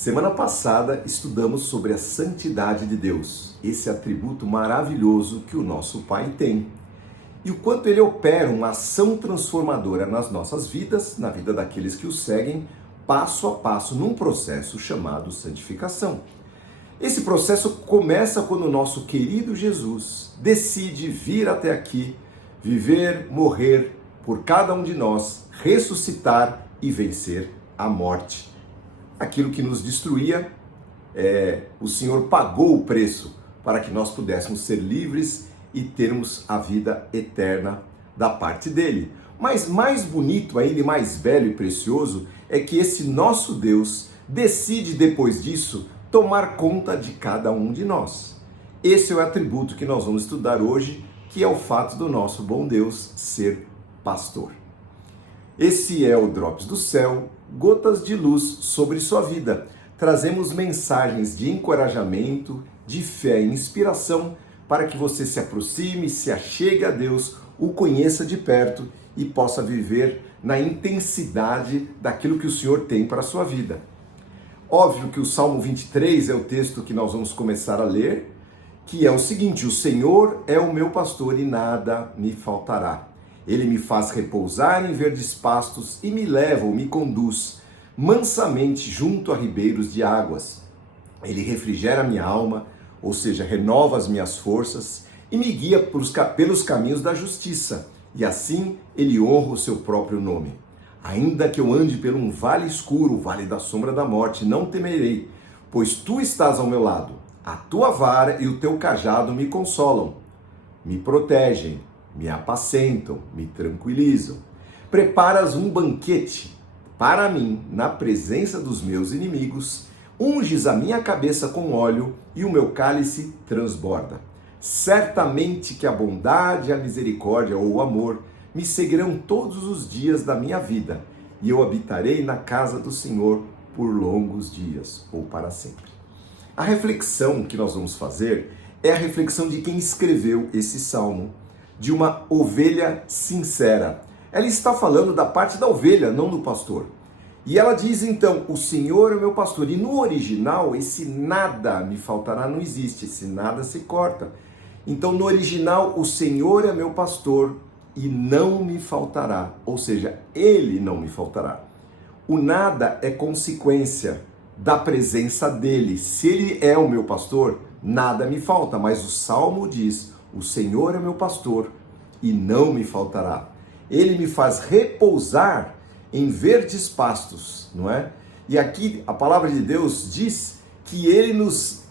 Semana passada estudamos sobre a santidade de Deus, esse atributo maravilhoso que o nosso Pai tem. E o quanto ele opera uma ação transformadora nas nossas vidas, na vida daqueles que o seguem, passo a passo, num processo chamado santificação. Esse processo começa quando o nosso querido Jesus decide vir até aqui, viver, morrer por cada um de nós, ressuscitar e vencer a morte. Aquilo que nos destruía, o Senhor pagou o preço para que nós pudéssemos ser livres e termos a vida eterna da parte dele. Mas mais bonito ainda e mais velho e precioso é que esse nosso Deus decide depois disso tomar conta de cada um de nós. Esse é o atributo que nós vamos estudar hoje, que é o fato do nosso bom Deus ser pastor. Esse é o Drops do Céu, gotas de luz sobre sua vida. Trazemos mensagens de encorajamento, de fé e inspiração para que você se aproxime, se achegue a Deus, o conheça de perto e possa viver na intensidade daquilo que o Senhor tem para a sua vida. Óbvio que o Salmo 23 é o texto que nós vamos começar a ler, que é o seguinte: o Senhor é o meu pastor e nada me faltará. Ele me faz repousar em verdes pastos e me leva ou me conduz mansamente junto a ribeiros de águas. Ele refrigera minha alma, ou seja, renova as minhas forças e me guia pelos caminhos da justiça. E assim ele honra o seu próprio nome. Ainda que eu ande por um vale escuro, o vale da sombra da morte, não temerei, pois tu estás ao meu lado. A tua vara e o teu cajado me consolam, me protegem, me apacentam, me tranquilizam. Preparas um banquete para mim na presença dos meus inimigos, unges a minha cabeça com óleo e o meu cálice transborda. Certamente que a bondade, a misericórdia ou o amor me seguirão todos os dias da minha vida, e eu habitarei na casa do Senhor por longos dias ou para sempre. A reflexão que nós vamos fazer é a reflexão de quem escreveu esse salmo, de uma ovelha sincera. Ela está falando da parte da ovelha, não do pastor. E ela diz então: o Senhor é o meu pastor. E no original, esse nada me faltará não existe, esse nada se corta. Então no original, o Senhor é meu pastor e não me faltará. Ou seja, ele não me faltará. O nada é consequência da presença dele. Se ele é o meu pastor, nada me falta. Mas o Salmo diz: o Senhor é meu pastor e não me faltará. Ele me faz repousar em verdes pastos, não é? E aqui a palavra de Deus diz que ele nos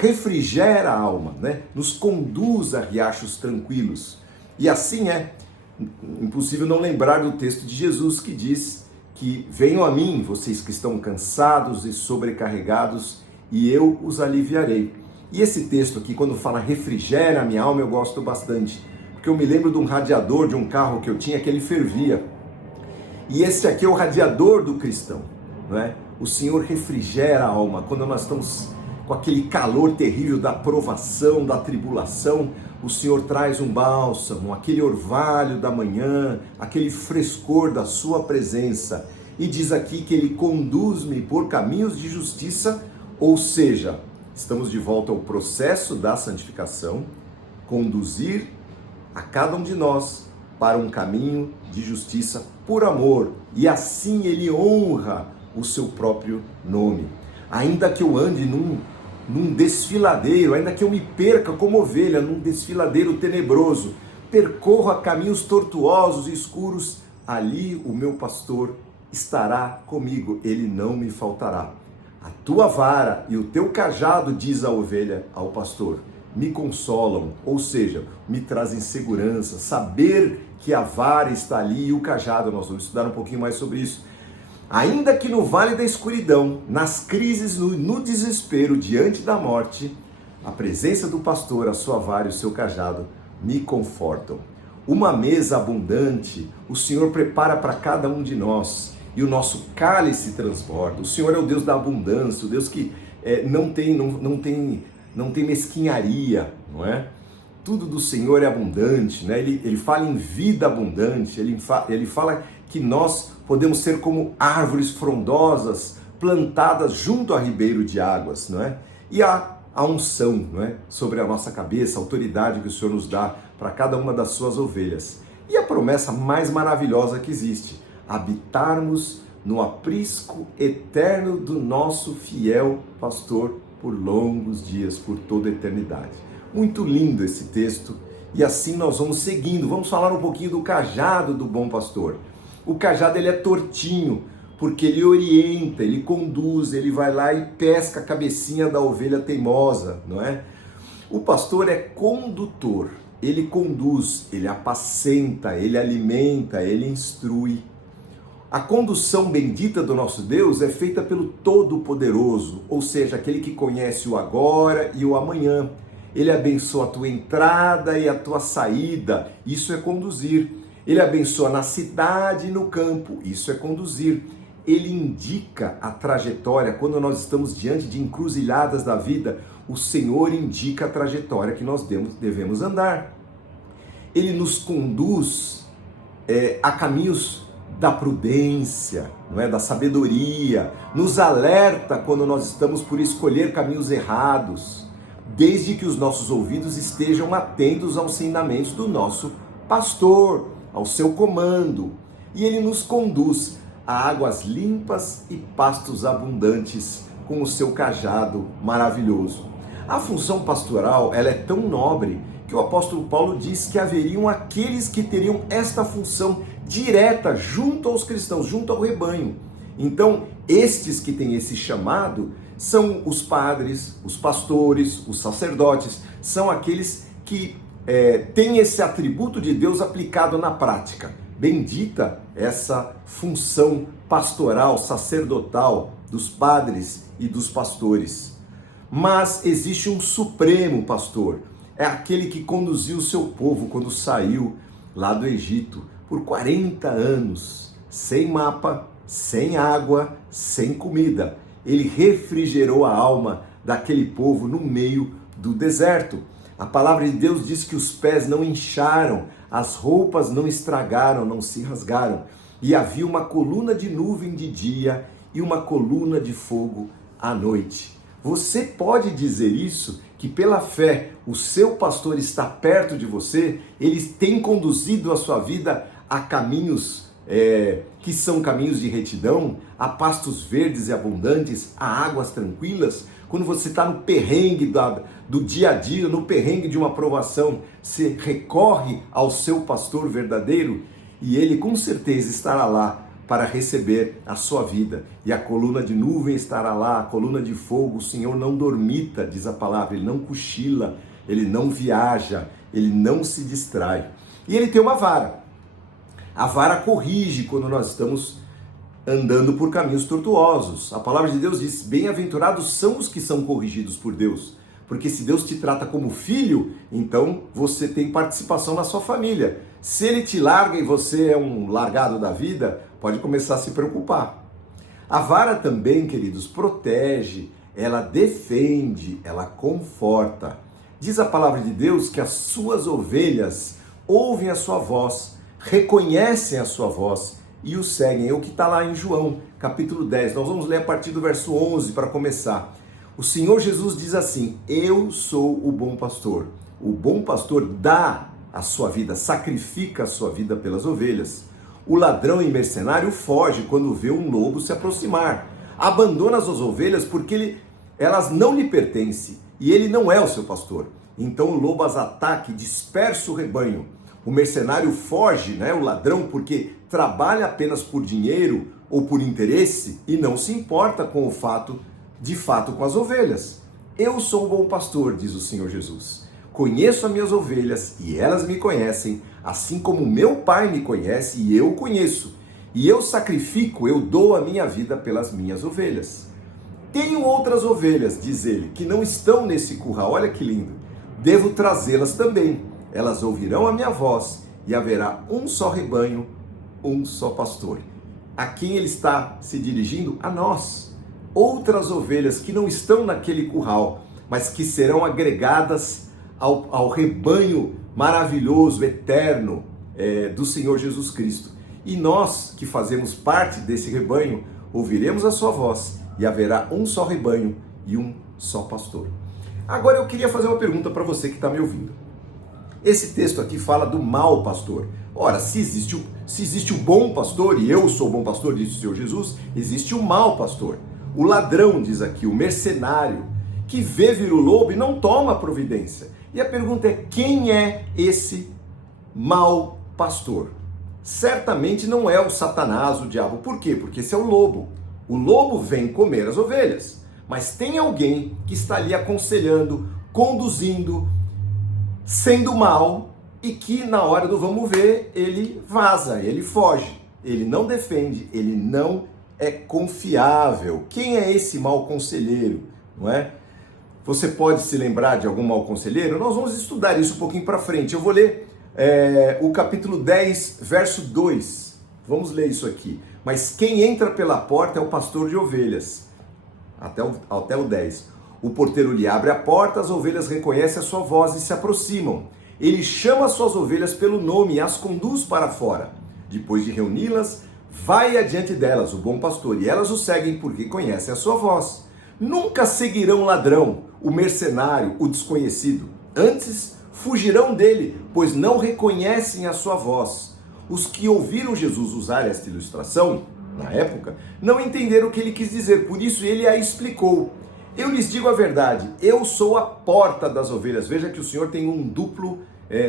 refrigera a alma, né? Nos conduz a riachos tranquilos. E assim é impossível não lembrar do texto de Jesus que diz que venham a mim, vocês que estão cansados e sobrecarregados, e eu os aliviarei. E esse texto aqui, quando fala refrigera a minha alma, eu gosto bastante, porque eu me lembro de um radiador de um carro que eu tinha, que ele fervia. E esse aqui é o radiador do cristão, não é? O Senhor refrigera a alma quando nós estamos com aquele calor terrível da provação, da tribulação. O Senhor traz um bálsamo, aquele orvalho da manhã, aquele frescor da sua presença. E diz aqui que ele conduz-me por caminhos de justiça, ou seja, estamos de volta ao processo da santificação, conduzir a cada um de nós para um caminho de justiça por amor, e assim ele honra o seu próprio nome. Ainda que eu ande num desfiladeiro, ainda que eu me perca como ovelha num desfiladeiro tenebroso, percorra caminhos tortuosos e escuros, ali o meu pastor estará comigo, ele não me faltará. A tua vara e o teu cajado, diz a ovelha ao pastor, me consolam, ou seja, me trazem segurança, saber que a vara está ali e o cajado. Nós vamos estudar um pouquinho mais sobre isso. Ainda que no vale da escuridão, nas crises, no desespero, diante da morte, a presença do pastor, a sua vara e o seu cajado me confortam. Uma mesa abundante o Senhor prepara para cada um de nós, e o nosso cálice transborda. O Senhor é o Deus da abundância, o Deus que não tem mesquinharia, não é? Tudo do Senhor é abundante, né? Ele fala em vida abundante, ele fala que nós podemos ser como árvores frondosas plantadas junto a ribeiro de águas, não é? E a unção, não é? Sobre a nossa cabeça, a autoridade que o Senhor nos dá para cada uma das suas ovelhas. E a promessa mais maravilhosa que existe, habitarmos no aprisco eterno do nosso fiel pastor por longos dias, por toda a eternidade. Muito lindo esse texto, e assim nós vamos seguindo. Vamos falar um pouquinho do cajado do bom pastor. O cajado ele é tortinho, porque ele orienta, ele conduz, ele vai lá e pesca a cabecinha da ovelha teimosa, não é? O pastor é condutor, ele conduz, ele apacenta, ele alimenta, ele instrui. A condução bendita do nosso Deus é feita pelo Todo-Poderoso, ou seja, aquele que conhece o agora e o amanhã. Ele abençoa a tua entrada e a tua saída, isso é conduzir. Ele abençoa na cidade e no campo, isso é conduzir. Ele indica a trajetória. Quando nós estamos diante de encruzilhadas da vida, o Senhor indica a trajetória que nós devemos andar. Ele nos conduz a caminhos da prudência, não é? Da sabedoria, nos alerta quando nós estamos por escolher caminhos errados, desde que os nossos ouvidos estejam atentos aos ensinamentos do nosso pastor, ao seu comando. E ele nos conduz a águas limpas e pastos abundantes com o seu cajado maravilhoso. A função pastoral, ela é tão nobre que o apóstolo Paulo diz que haveriam aqueles que teriam esta função direta junto aos cristãos, junto ao rebanho. Então, estes que têm esse chamado são os padres, os pastores, os sacerdotes, são aqueles que têm esse atributo de Deus aplicado na prática. Bendita essa função pastoral, sacerdotal dos padres e dos pastores. Mas existe um supremo pastor, é aquele que conduziu o seu povo quando saiu lá do Egito por 40 anos, sem mapa, sem água, sem comida. Ele refrigerou a alma daquele povo no meio do deserto. A palavra de Deus diz que os pés não incharam, as roupas não estragaram, não se rasgaram. E havia uma coluna de nuvem de dia e uma coluna de fogo à noite. Você pode dizer isso, que pela fé o seu pastor está perto de você, ele tem conduzido a sua vida a caminhos que são caminhos de retidão, a pastos verdes e abundantes, a águas tranquilas. Quando você está no perrengue do dia a dia, no perrengue de uma provação, você recorre ao seu pastor verdadeiro e ele com certeza estará lá para receber a sua vida. E a coluna de nuvem estará lá, a coluna de fogo. O Senhor não dormita, diz a palavra, ele não cochila, ele não viaja, ele não se distrai. E ele tem uma vara. A vara corrige quando nós estamos andando por caminhos tortuosos. A palavra de Deus diz: bem-aventurados são os que são corrigidos por Deus. Porque se Deus te trata como filho, então você tem participação na sua família. Se ele te larga e você é um largado da vida, pode começar a se preocupar. A vara também, queridos, protege, ela defende, ela conforta. Diz a palavra de Deus que as suas ovelhas ouvem a sua voz, reconhecem a sua voz e o seguem. É o que está lá em João, capítulo 10. Nós vamos ler a partir do verso 11 para começar. O Senhor Jesus diz assim: eu sou o bom pastor. O bom pastor dá a sua vida, sacrifica a sua vida pelas ovelhas. O ladrão e mercenário foge quando vê um lobo se aproximar. Abandona as suas ovelhas porque elas não lhe pertencem e ele não é o seu pastor. Então o lobo as ataca e dispersa o rebanho. O mercenário foge, o ladrão, porque trabalha apenas por dinheiro ou por interesse e não se importa com o fato com as ovelhas. Eu sou o bom pastor, diz o Senhor Jesus. Conheço as minhas ovelhas e elas me conhecem, assim como meu Pai me conhece e eu o conheço. E eu sacrifico, eu dou a minha vida pelas minhas ovelhas. Tenho outras ovelhas, diz ele, que não estão nesse curral. Olha que lindo. Devo trazê-las também. Elas ouvirão a minha voz e haverá um só rebanho, um só pastor. A quem ele está se dirigindo? A nós. Outras ovelhas que não estão naquele curral, mas que serão agregadas ao rebanho maravilhoso, eterno do Senhor Jesus Cristo. E nós que fazemos parte desse rebanho, ouviremos a sua voz e haverá um só rebanho e um só pastor. Agora eu queria fazer uma pergunta para você que está me ouvindo. Esse texto aqui fala do mau pastor. Ora, se existe o bom pastor, e eu sou o bom pastor, diz o Senhor Jesus, existe o mau pastor. O ladrão, diz aqui, o mercenário, que vê vir o lobo e não toma providência. E a pergunta é, quem é esse mau pastor? Certamente não é o Satanás, o diabo. Por quê? Porque esse é o lobo. O lobo vem comer as ovelhas. Mas tem alguém que está ali aconselhando, conduzindo, sendo mal, e que na hora do vamos ver, ele vaza, ele foge, ele não defende, ele não é confiável. Quem é esse mau conselheiro, não é? Você pode se lembrar de algum mau conselheiro? Nós vamos estudar isso um pouquinho para frente. Eu vou ler o capítulo 10, verso 2. Vamos ler isso aqui. Mas quem entra pela porta é o pastor de ovelhas. Até o 10. O porteiro lhe abre a porta, as ovelhas reconhecem a sua voz e se aproximam. Ele chama as suas ovelhas pelo nome e as conduz para fora. Depois de reuni-las, vai adiante delas o bom pastor, e elas o seguem porque conhecem a sua voz. Nunca seguirão o ladrão, o mercenário, o desconhecido. Antes, fugirão dele, pois não reconhecem a sua voz. Os que ouviram Jesus usar esta ilustração, na época, não entenderam o que ele quis dizer, por isso ele a explicou. Eu lhes digo a verdade, eu sou a porta das ovelhas. Veja que o Senhor tem um duplo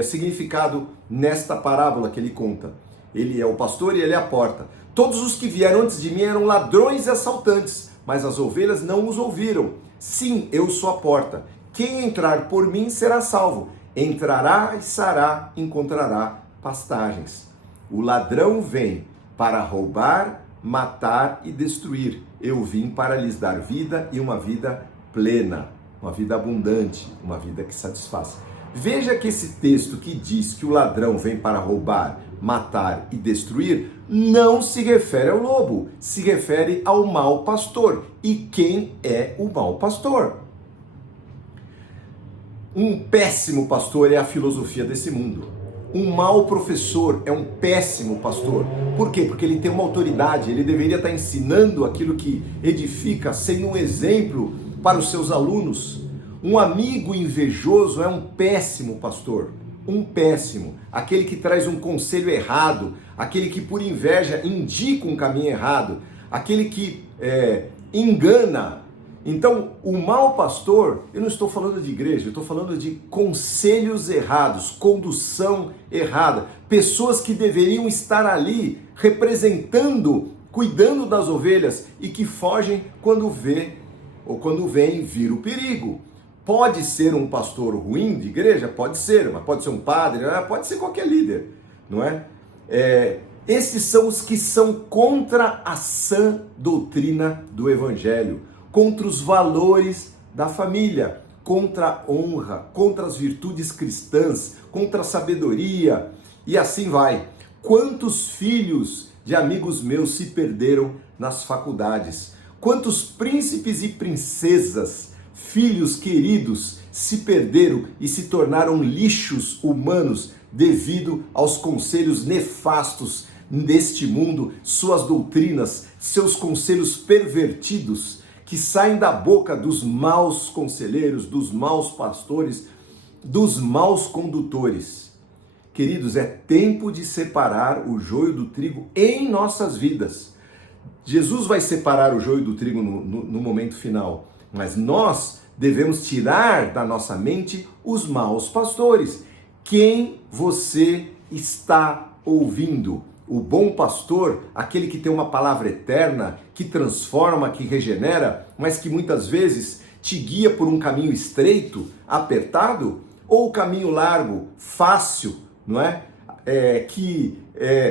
significado nesta parábola que ele conta. Ele é o pastor e ele é a porta. Todos os que vieram antes de mim eram ladrões e assaltantes, mas as ovelhas não os ouviram. Sim, eu sou a porta. Quem entrar por mim será salvo. Entrará e encontrará pastagens. O ladrão vem para roubar, matar e destruir. Eu vim para lhes dar vida e uma vida plena, uma vida abundante, uma vida que satisfaz. Veja que esse texto que diz que o ladrão vem para roubar, matar e destruir, não se refere ao lobo, se refere ao mau pastor. E quem é o mau pastor? Um péssimo pastor é a filosofia desse mundo. Um mau professor é um péssimo pastor. Por quê? Porque ele tem uma autoridade, ele deveria estar ensinando aquilo que edifica, sendo um exemplo para os seus alunos. Um amigo invejoso é um péssimo pastor. Um péssimo. Aquele que traz um conselho errado, aquele que por inveja indica um caminho errado, aquele que engana. Então, o mau pastor, eu não estou falando de igreja, eu estou falando de conselhos errados, condução errada, pessoas que deveriam estar ali representando, cuidando das ovelhas e que fogem quando vem vir o perigo. Pode ser um pastor ruim de igreja? Pode ser, mas pode ser um padre, pode ser qualquer líder, não é? Esses são os que são contra a sã doutrina do evangelho, contra os valores da família, contra a honra, contra as virtudes cristãs, contra a sabedoria, e assim vai. Quantos filhos de amigos meus se perderam nas faculdades? Quantos príncipes e princesas, filhos queridos, se perderam e se tornaram lixos humanos devido aos conselhos nefastos deste mundo, suas doutrinas, seus conselhos pervertidos, que saem da boca dos maus conselheiros, dos maus pastores, dos maus condutores. Queridos, é tempo de separar o joio do trigo em nossas vidas. Jesus vai separar o joio do trigo no momento final, mas nós devemos tirar da nossa mente os maus pastores. Quem você está ouvindo? O bom pastor, aquele que tem uma palavra eterna, que transforma, que regenera, mas que muitas vezes te guia por um caminho estreito, apertado, ou o caminho largo, fácil, não é? Que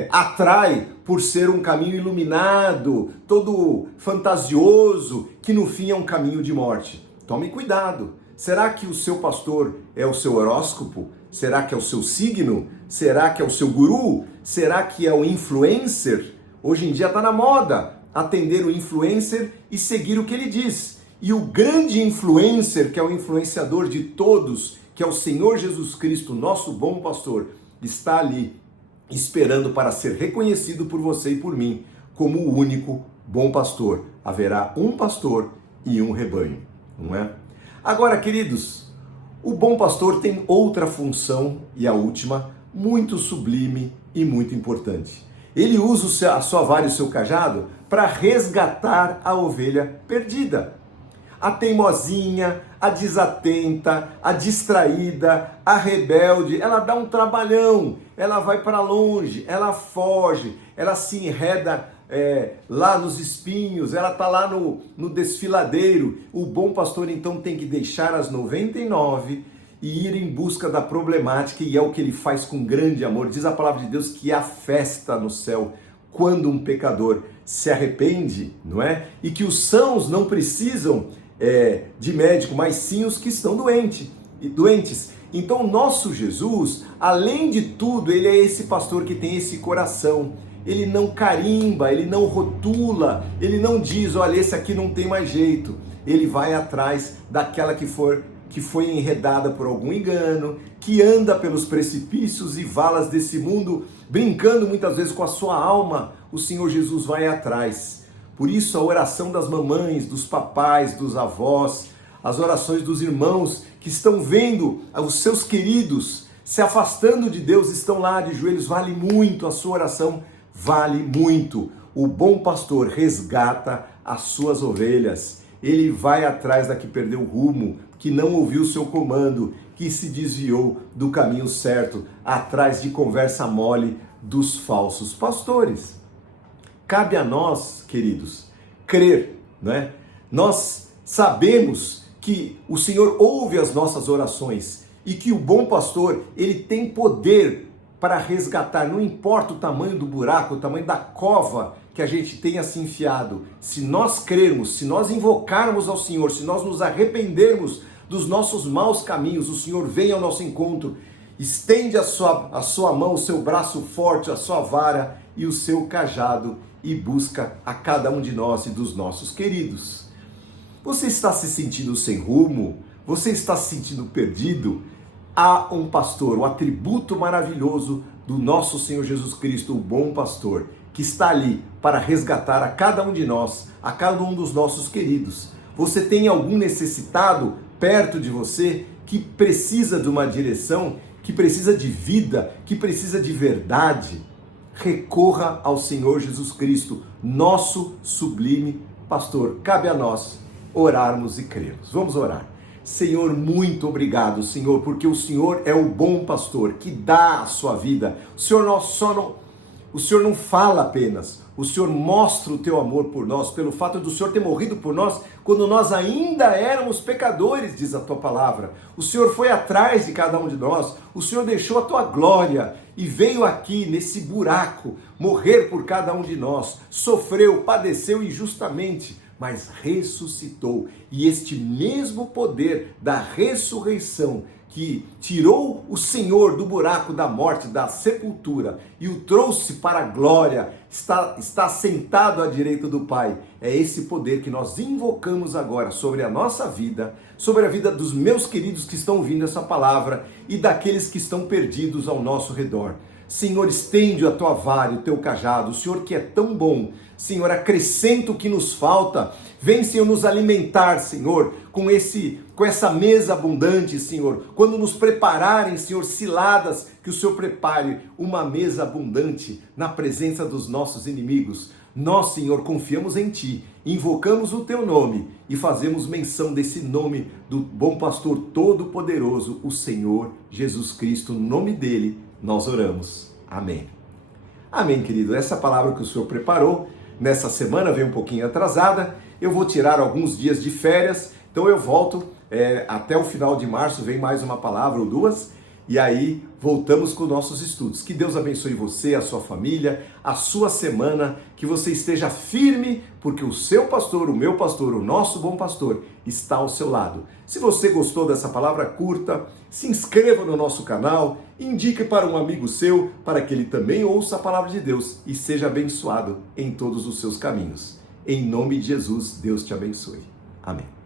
atrai por ser um caminho iluminado, todo fantasioso, que no fim é um caminho de morte. Tome cuidado. Será que o seu pastor é o seu horóscopo? Será que é o seu signo? Será que é o seu guru? Será que é o influencer? Hoje em dia está na moda atender o influencer e seguir o que ele diz. E o grande influencer, que é o influenciador de todos, que é o Senhor Jesus Cristo, nosso bom pastor, está ali esperando para ser reconhecido por você e por mim como o único bom pastor, haverá um pastor e um rebanho, não é? Agora, queridos, o bom pastor tem outra função, e a última, muito sublime e muito importante. Ele usa a sua vara e o seu cajado para resgatar a ovelha perdida. A teimosinha, a desatenta, a distraída, a rebelde, ela dá um trabalhão, ela vai para longe, ela foge, ela se enreda lá nos espinhos, ela está lá no desfiladeiro. O bom pastor então tem que deixar as 99 e ir em busca da problemática, e é o que ele faz com grande amor. Diz a palavra de Deus que há festa no céu quando um pecador se arrepende, não é? E que os sãos não precisam de médico, mas sim os que estão doentes. Então o nosso Jesus, além de tudo, ele é esse pastor que tem esse coração. Ele não carimba, ele não rotula, ele não diz, olha, esse aqui não tem mais jeito. Ele vai atrás daquela que foi enredada por algum engano, que anda pelos precipícios e valas desse mundo, brincando muitas vezes com a sua alma. O Senhor Jesus vai atrás. Por isso a oração das mamães, dos papais, dos avós, as orações dos irmãos que estão vendo os seus queridos se afastando de Deus, estão lá de joelhos, vale muito, a sua oração vale muito. O bom pastor resgata as suas ovelhas. Ele vai atrás da que perdeu o rumo, que não ouviu o seu comando, que se desviou do caminho certo, atrás de conversa mole dos falsos pastores. Cabe a nós, queridos, crer, né? Nós sabemos que o Senhor ouve as nossas orações e que o bom pastor, ele tem poder para resgatar, não importa o tamanho do buraco, o tamanho da cova que a gente tenha se enfiado. Se nós crermos, se nós invocarmos ao Senhor, se nós nos arrependermos dos nossos maus caminhos, o Senhor vem ao nosso encontro, estende a sua mão, o seu braço forte, a sua vara e o seu cajado e busca a cada um de nós e dos nossos queridos. Você está se sentindo sem rumo? Você está se sentindo perdido? Há um pastor, o atributo maravilhoso do nosso Senhor Jesus Cristo, o bom pastor, que está ali para resgatar a cada um de nós, a cada um dos nossos queridos. Você tem algum necessitado perto de você que precisa de uma direção, que precisa de vida, que precisa de verdade? Recorra ao Senhor Jesus Cristo, nosso sublime pastor. Cabe a nós orarmos e crermos. Vamos orar. Senhor, muito obrigado, Senhor, porque o Senhor é o bom pastor que dá a sua vida. O Senhor não fala apenas, o Senhor mostra o teu amor por nós, pelo fato do Senhor ter morrido por nós quando nós ainda éramos pecadores, diz a tua palavra. O Senhor foi atrás de cada um de nós, o Senhor deixou a tua glória e veio aqui nesse buraco morrer por cada um de nós, sofreu, padeceu injustamente, mas ressuscitou. E este mesmo poder da ressurreição que tirou o Senhor do buraco da morte, da sepultura e o trouxe para a glória, está sentado à direita do Pai. É esse poder que nós invocamos agora sobre a nossa vida, sobre a vida dos meus queridos que estão ouvindo essa palavra e daqueles que estão perdidos ao nosso redor. Senhor, estende a tua vara e o teu cajado, o Senhor que é tão bom. Senhor, acrescenta o que nos falta. Vem, Senhor, nos alimentar, Senhor, com essa mesa abundante, Senhor. Quando nos prepararem, Senhor, ciladas, que o Senhor prepare uma mesa abundante na presença dos nossos inimigos. Nós, Senhor, confiamos em Ti, invocamos o Teu nome e fazemos menção desse nome do bom pastor todo-poderoso, o Senhor Jesus Cristo. No nome dEle, nós oramos. Amém. Amém, querido. Essa palavra que o Senhor preparou nessa semana veio um pouquinho atrasada. Eu vou tirar alguns dias de férias, então eu volto até o final de março, vem mais uma palavra ou duas, e aí voltamos com nossos estudos. Que Deus abençoe você, a sua família, a sua semana, que você esteja firme, porque o seu pastor, o meu pastor, o nosso bom pastor está ao seu lado. Se você gostou dessa palavra, curta, se inscreva no nosso canal, indique para um amigo seu, para que ele também ouça a palavra de Deus e seja abençoado em todos os seus caminhos. Em nome de Jesus, Deus te abençoe. Amém.